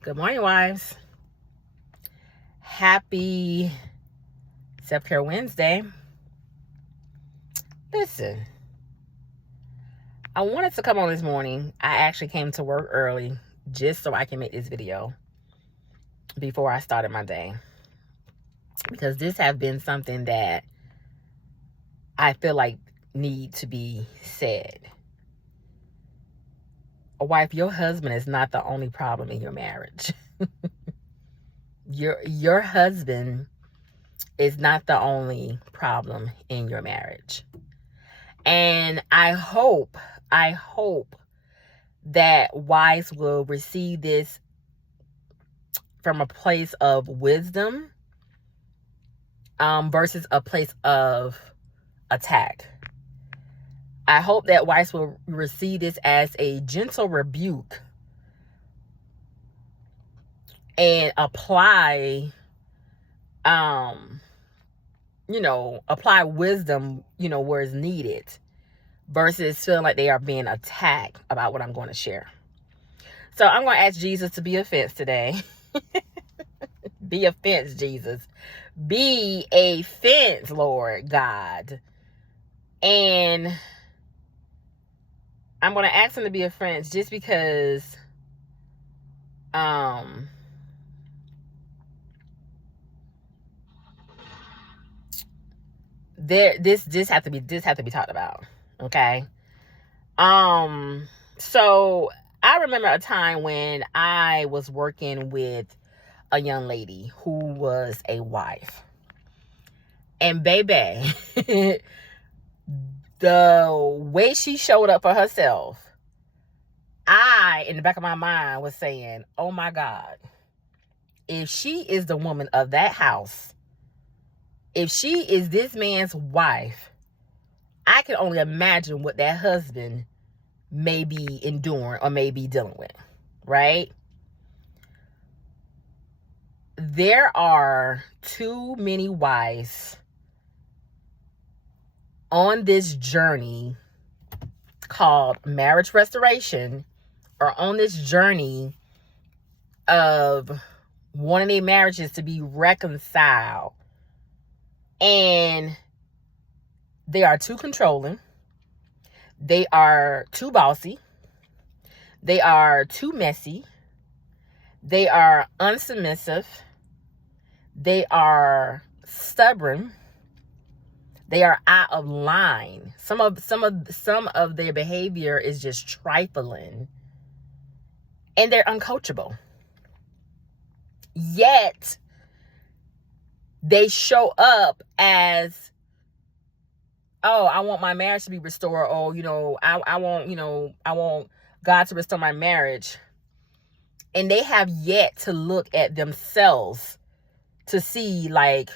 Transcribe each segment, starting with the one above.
Good morning, wives. Happy Self-Care Wednesday. Listen, I wanted to come on this morning. I actually came to work early just so I can make this video before I started my day, because this has been something that I feel like need to be said. A wife, your husband is not the only problem in your marriage. Your husband is not the only problem in your marriage. And I hope that wives will receive this from a place of wisdom versus a place of attack. I hope that wives will receive this as a gentle rebuke and apply wisdom, where it's needed, versus feeling like they are being attacked about what I'm going to share. So I'm going to ask Jesus to be a fence today. Be a fence, Jesus. Be a fence, Lord God. And I'm going to ask him to be a fence just because this have to be talked about. Okay. So I remember a time when I was working with a young lady who was a wife. And baby, the way she showed up for herself, I, in the back of my mind, was saying, oh my God, if she is the woman of that house, if she is this man's wife, I can only imagine what that husband may be enduring or may be dealing with, right? There are too many wives on this journey called marriage restoration, or on this journey of wanting their marriages to be reconciled, and they are too controlling, they are too bossy, they are too messy, they are unsubmissive, they are stubborn, they are out of line. Some of their behavior is just trifling, and they're uncoachable. Yet they show up as, oh, I want my marriage to be restored. Oh, I want God to restore my marriage. And they have yet to look at themselves to see, like,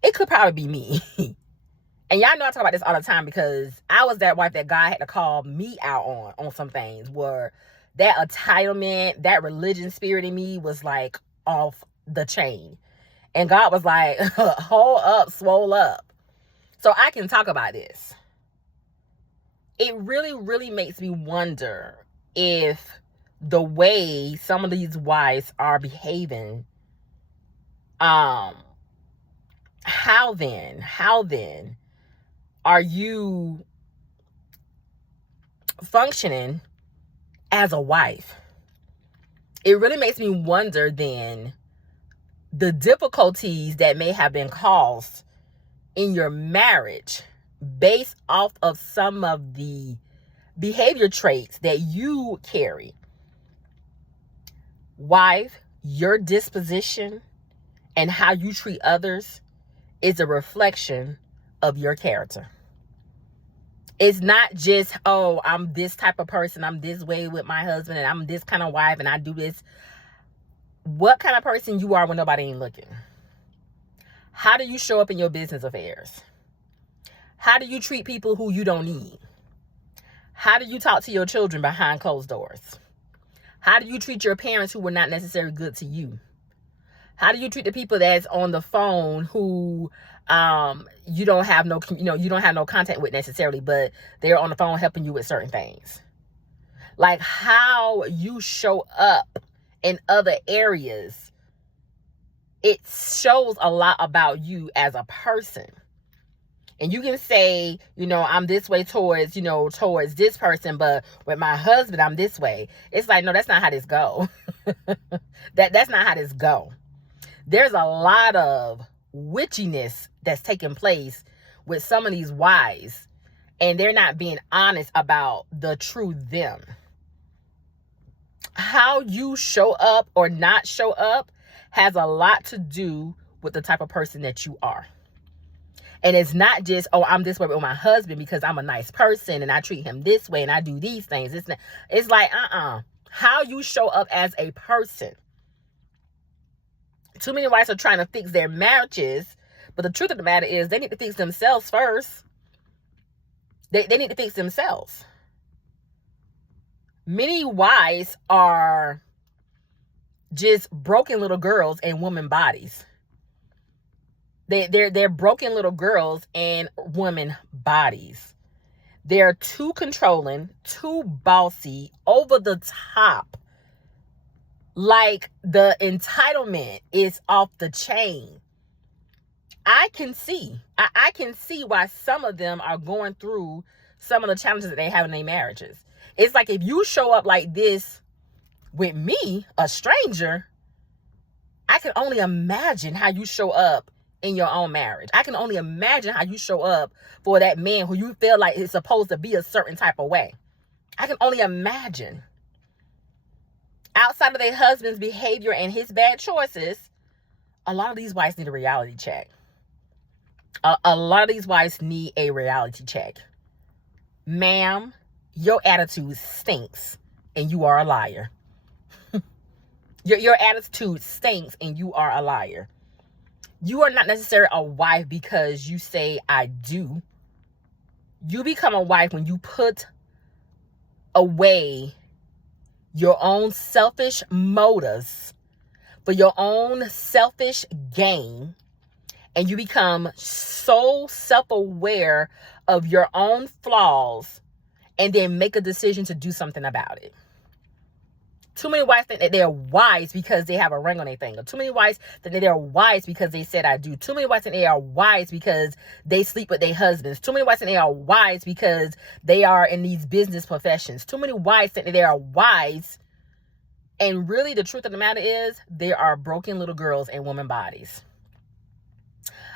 it could probably be me. And y'all know I talk about this all the time, because I was that wife that God had to call me out on some things, where that entitlement, that religion spirit in me was like off the chain. And God was like, hold up, swole up, so I can talk about this. It really, really makes me wonder if the way some of these wives are behaving, how then are you functioning as a wife? It really makes me wonder then the difficulties that may have been caused in your marriage based off of some of the behavior traits that you carry. Wife, your disposition and how you treat others is a reflection of your character. It's not just, oh, I'm this type of person, I'm this way with my husband, and I'm this kind of wife, and I do this. What kind of person you are when nobody ain't looking? How do you show up in your business affairs? How do you treat people who you don't need? How do you talk to your children behind closed doors? How do you treat your parents who were not necessarily good to you? How do you treat the people that's on the phone who you don't have no contact with necessarily, but they're on the phone helping you with certain things? Like how you show up in other areas, it shows a lot about you as a person. And you can say, I'm this way towards this person, but with my husband, I'm this way. It's like, no, that's not how this go. That's not how this go. There's a lot of witchiness that's taking place with some of these wives, and they're not being honest about the true them. How you show up or not show up has a lot to do with the type of person that you are. And it's not just, I'm this way with my husband because I'm a nice person and I treat him this way and I do these things. It's like, how you show up as a person. Too many wives are trying to fix their marriages, but the truth of the matter is they need to fix themselves first. They need to fix themselves. Many wives are just broken little girls in woman bodies. They're broken little girls in women bodies. They're too controlling, too bossy, over the top. Like the entitlement is off the chain. I can see why some of them are going through some of the challenges that they have in their marriages. It's like if you show up like this with me, a stranger, I can only imagine how you show up in your own marriage. I can only imagine how you show up for that man who you feel like is supposed to be a certain type of way. I can only imagine. Outside of their husband's behavior and his bad choices, a lot of these wives need a reality check. A lot of these wives need a reality check. Ma'am, your attitude stinks and you are a liar. Your attitude stinks and you are a liar. You are not necessarily a wife because you say, I do. You become a wife when you put away your own selfish motives for your own selfish gain, and you become so self-aware of your own flaws and then make a decision to do something about it. Too many wives think that they're wise because they have a ring on their finger. Too many wives think that they're wise because they said I do. Too many wives think they are wise because they sleep with their husbands. Too many wives think they are wise because they are in these business professions. Too many wives think that they are wise. And really the truth of the matter is there are broken little girls in women bodies.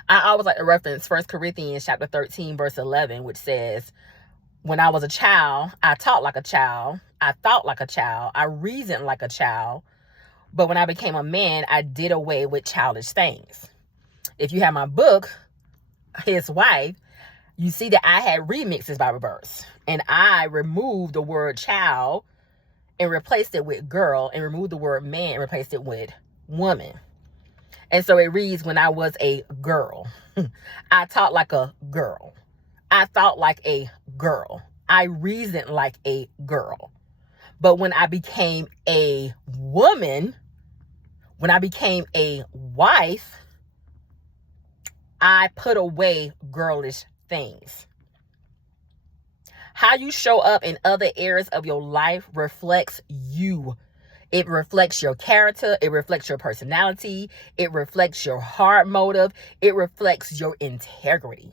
I always like to reference 1 Corinthians chapter 13, verse 11, which says, when I was a child, I talked like a child. I thought like a child. I reasoned like a child. But when I became a man, I did away with childish things. If you have my book, His Wife, you see that I had remixes by reverse. And I removed the word child and replaced it with girl, and removed the word man and replaced it with woman. And so it reads, when I was a girl, I talked like a girl. I thought like a girl. I reasoned like a girl. But when I became a woman, when I became a wife, I put away girlish things. How you show up in other areas of your life reflects you. It reflects your character. It reflects your personality. It reflects your heart motive. It reflects your integrity.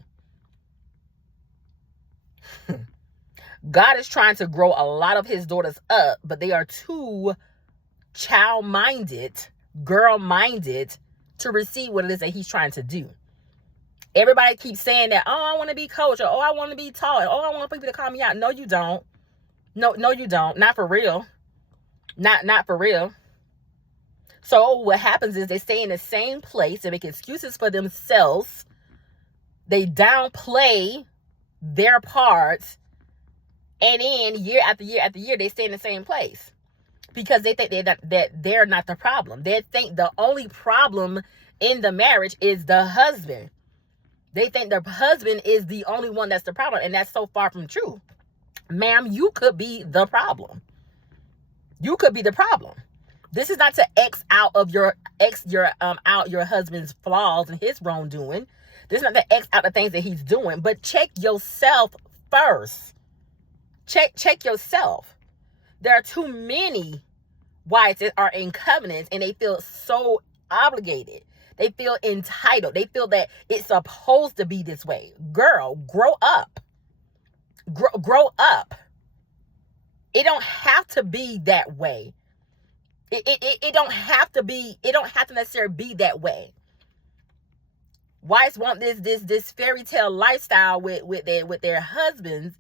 God is trying to grow a lot of his daughters up, but they are too child-minded, girl-minded to receive what it is that he's trying to do. Everybody keeps saying that, I want to be coach, or I want to be taught, or I want people to call me out. No, you don't. No, you don't. Not for real. Not for real. So what happens is they stay in the same place. They make excuses for themselves. They downplay their parts. And then year after year after year, they stay in the same place because they think that they're not the problem. They think the only problem in the marriage is the husband. They think the husband is the only one that's the problem. And that's so far from true. Ma'am, you could be the problem. You could be the problem. This is not to X out of your husband's flaws and his wrongdoing. This is not to X out the things that he's doing, but check yourself first. Check yourself. There are too many wives that are in covenants and they feel so obligated. They feel entitled. They feel that it's supposed to be this way. Girl, grow up. Grow up. It don't have to be that way. It don't have to be, it don't have to necessarily be that way. Wives want this fairy tale lifestyle with their husbands,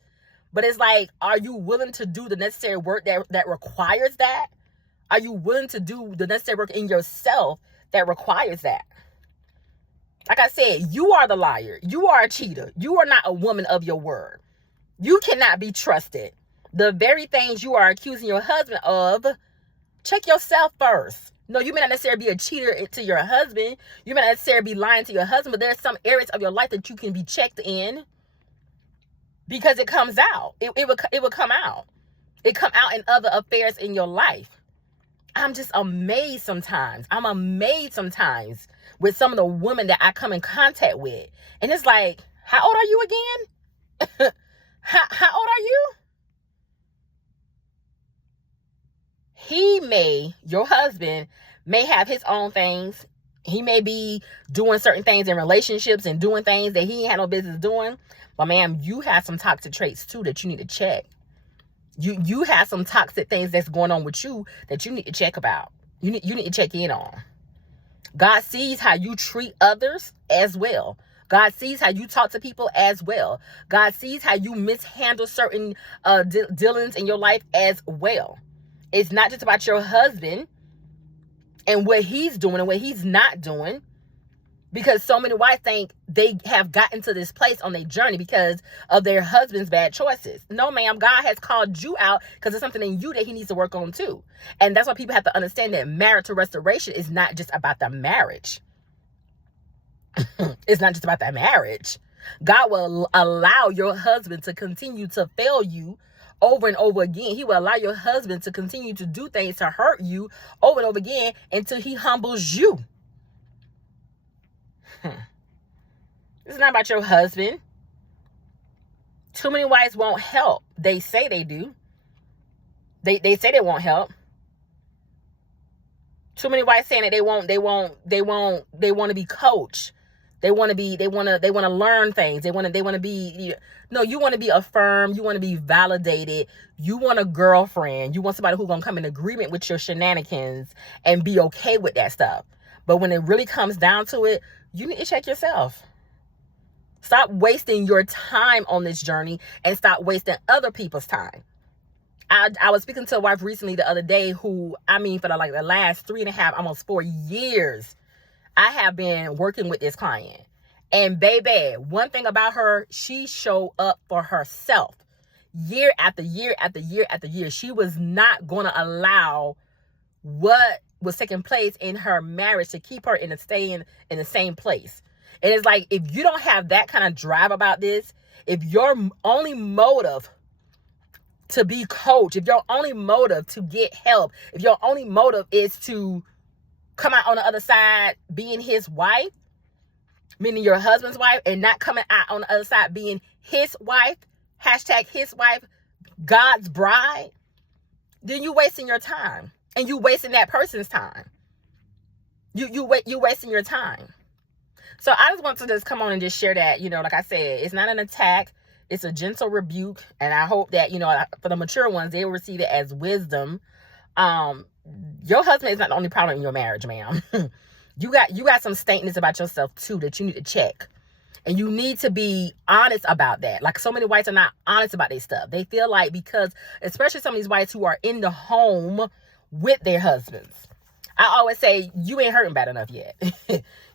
but it's like, are you willing to do the necessary work that requires that? Are you willing to do the necessary work in yourself that requires that? Like I said, you are the liar. You are a cheater. You are not a woman of your word. You cannot be trusted. The very things you are accusing your husband of, check yourself first. No, you may not necessarily be a cheater to your husband. You may not necessarily be lying to your husband, but there's some areas of your life that you can be checked in, because it comes out. It will come out. It come out in other affairs in your life. I'm just amazed sometimes. I'm amazed sometimes with some of the women that I come in contact with. And it's like, how old are you again? How old are you? Your husband may have his own things. He may be doing certain things in relationships and doing things that he ain't had no business doing. But ma'am, you have some toxic traits too that you need to check. You have some toxic things that's going on with you that you need to check about. You need to check in on. God sees how you treat others as well. God sees how you talk to people as well. God sees how you mishandle certain dealings in your life as well. It's not just about your husband and what he's doing and what he's not doing, because so many wives think they have gotten to this place on their journey because of their husband's bad choices. No, ma'am, God has called you out because there's something in you that he needs to work on too. And that's why people have to understand that marital restoration is not just about the marriage. It's not just about that marriage. God will allow your husband to continue to fail you over and over again. He will allow your husband to continue to do things to hurt you over and over again until he humbles you. It's not about your husband. Too many wives won't help. They say they do. They say they won't help. Too many wives saying that they want to be coached. They want to learn things. They want to be, no, you want to be affirmed. You want to be validated. You want a girlfriend. You want somebody who's going to come in agreement with your shenanigans and be okay with that stuff. But when it really comes down to it, you need to check yourself. Stop wasting your time on this journey and stop wasting other people's time. I was speaking to a wife recently the other day who, for the last 3.5, almost 4 years, I have been working with this client. And baby, one thing about her, she showed up for herself. Year after year after year after year. She was not going to allow what was taking place in her marriage to keep her in the same place. And it's like, if you don't have that kind of drive about this, if your only motive to be coached, if your only motive to get help, if your only motive is to come out on the other side being his wife, meaning your husband's wife, and not coming out on the other side being his wife, hashtag his wife, God's bride, then you wasting your time. And you wasting that person's time. You wasting your time. So I just want to just come on and just share that, like I said, it's not an attack. It's a gentle rebuke. And I hope that, for the mature ones, they will receive it as wisdom. Your husband is not the only problem in your marriage, ma'am. You got some stankness about yourself too that you need to check. And you need to be honest about that. Like, so many wives are not honest about their stuff. They feel like, because especially some of these wives who are in the home with their husbands, I always say, you ain't hurting bad enough yet.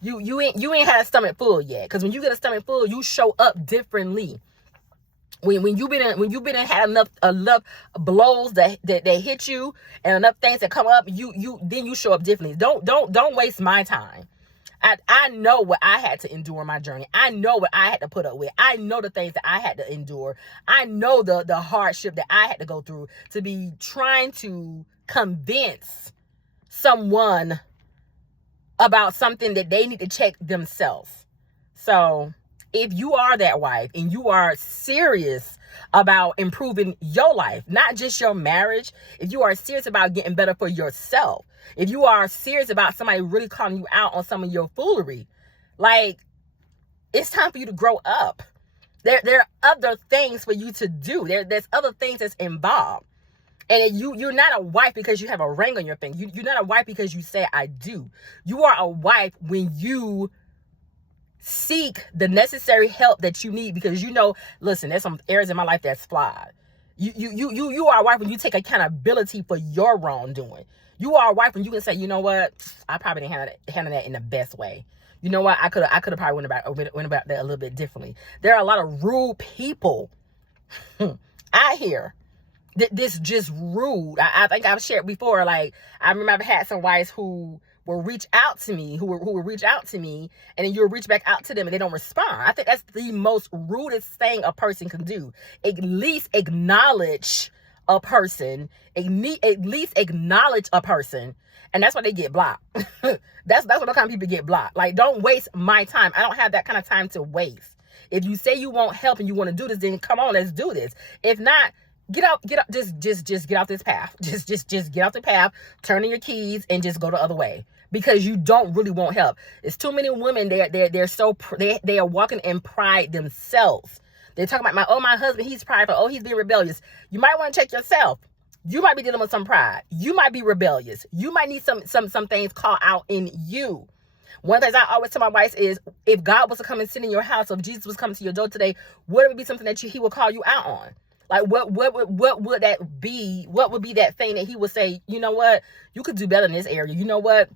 you ain't had a stomach full yet. Because when you get a stomach full, you show up differently. When you've been had enough blows that hit you and enough things that come up, then you show up differently. Don't waste my time. I know what I had to endure in my journey. I know what I had to put up with. I know the things that I had to endure. I know the hardship that I had to go through to be trying to convince someone about something that they need to check themselves. So if you are that wife and you are serious about improving your life, not just your marriage, if you are serious about getting better for yourself, if you are serious about somebody really calling you out on some of your foolery, like, it's time for you to grow up. There are other things for you to do. There's other things that's involved. And you're not a wife because you have a ring on your finger. You're not a wife because you say, I do. You are a wife when you seek the necessary help that you need, because you know, listen, there's some areas in my life that's flawed. You are a wife when you take accountability for your wrongdoing. You are a wife when you can say, you know what, I probably didn't handle that in the best way. You know what, I could have probably went about that a little bit differently. There are a lot of rude people out here. This just rude. I think I've shared before. Like, I remember I've had some wives who will reach out to me, who will reach out to me, and then you'll reach back out to them and they don't respond. I think that's the most rudest thing a person can do. At least acknowledge a person. At least acknowledge a person. And that's why they get blocked. That's what the kind of people get blocked. Like, don't waste my time. I don't have that kind of time to waste. If you say you won't help and you want to do this, then come on, let's do this. If not, get out, just get off this path. Just get off the path, turn in your keys, and just go the other way. Because you don't really want help. It's too many women, they are walking in pride themselves. They're talking about my husband, he's prideful, oh, he's being rebellious. You might want to check yourself. You might be dealing with some pride. You might be rebellious. You might need some things called out in you. One of the things I always tell my wife is, if God was to come and sit in your house, or if Jesus was coming to your door today, would it be something that he would call you out on? Like, what would that be? What would be that thing that he would say, you know what, you could do better in this area. You know what,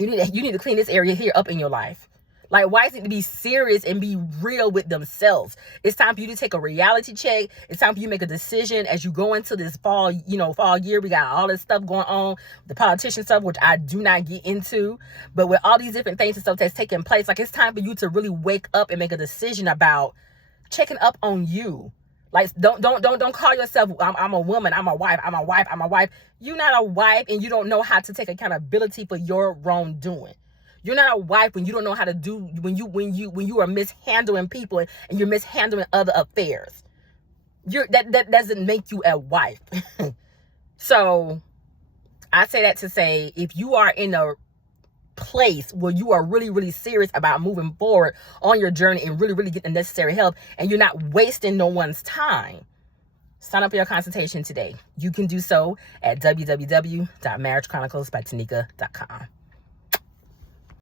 you need to clean this area here up in your life. Like, wives need to be serious and be real with themselves. It's time for you to take a reality check. It's time for you to make a decision as you go into this fall year. We got all this stuff going on, the politician stuff, which I do not get into. But with all these different things and stuff that's taking place, like, it's time for you to really wake up and make a decision about checking up on you. Like, don't call yourself, I'm a woman, I'm a wife. You're not a wife and you don't know how to take accountability for your wrongdoing. You're not a wife when you don't know how to do, when you are mishandling people and you're mishandling other affairs. That doesn't make you a wife. So I say that to say, if you are in a place where you are really, really serious about moving forward on your journey and really, really getting the necessary help, and you're not wasting no one's time, sign up for your consultation today. You can do so at www.marriagechroniclesbytanika.com.